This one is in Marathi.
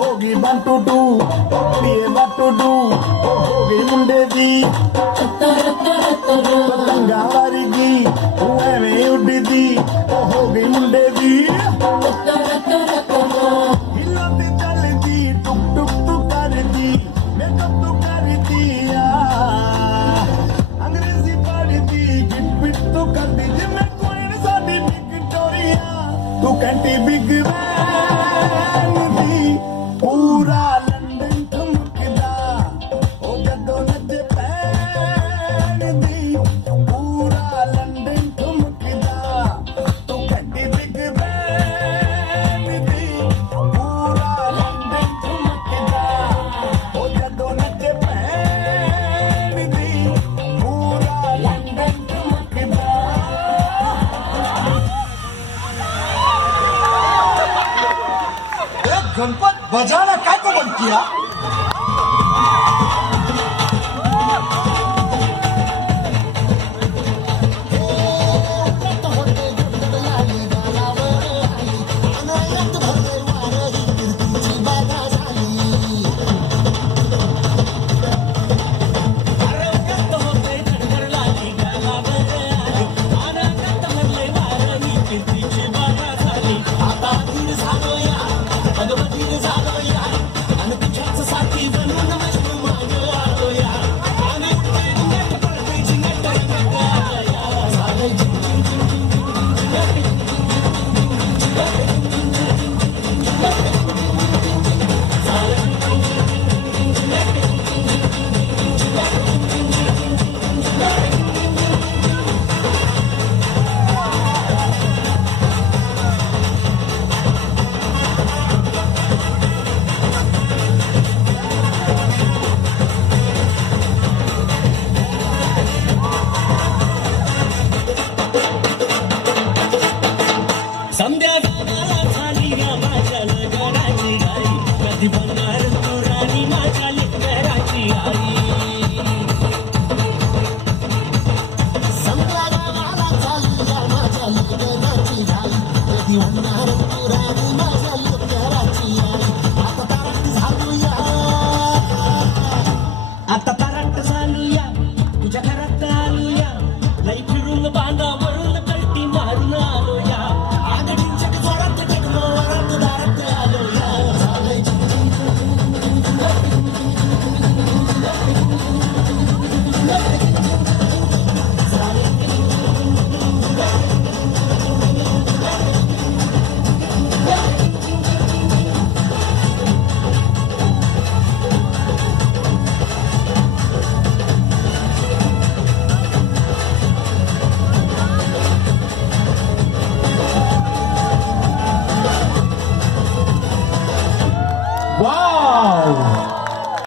ਹੋਗੀ 1 2 2 ਪੀਏ 1 2 2 ਹੋਗੀ ਮੁੰਡੇ ਦੀ ਪਤੰਗਾ ਵਰਗੀ ਉਹ ਐਵੇਂ ਉੱਡਦੀ ਹੋਗੀ ਮੁੰਡੇ ਦੀ ਹਿੱਲਾਂ ਤੇ ਚੱਲਦੀ ਟੁਕ ਟੁਕ ਤੂੰ ਕਰਦੀ ਮੇਕਅਪ ਤੂੰ ਕਰਦੀ ਆ ਅੰਗਰੇਜ਼ੀ ਪੜ੍ਹਦੀ ਗਿਟ ਪਿਟ ਤੂੰ ਕਰਦੀ ਜਿਵੇਂ ਕੋਈ ਸਾਡੀ ਵਿਕਟੋਰੀਆ ਤੂੰ ਕਹਿੰਦੀ ਬਿਗ ਵੈਨ ਦੀ पूरा लंदन ठुमकदा ओ जदों नच पैण दी पूरा लंदन ठुमकदा तू घटी बिग बैन दी पूरा लंदन ठुमकदा ओ जदों नच पैण दी पूरा लंदन ठुमकदा गणपत बजाना काय को बंद किया संध्या गावाला झाली माझ्या नगराची आई कधी बनणार तू राणी माझ्या लेकराची आई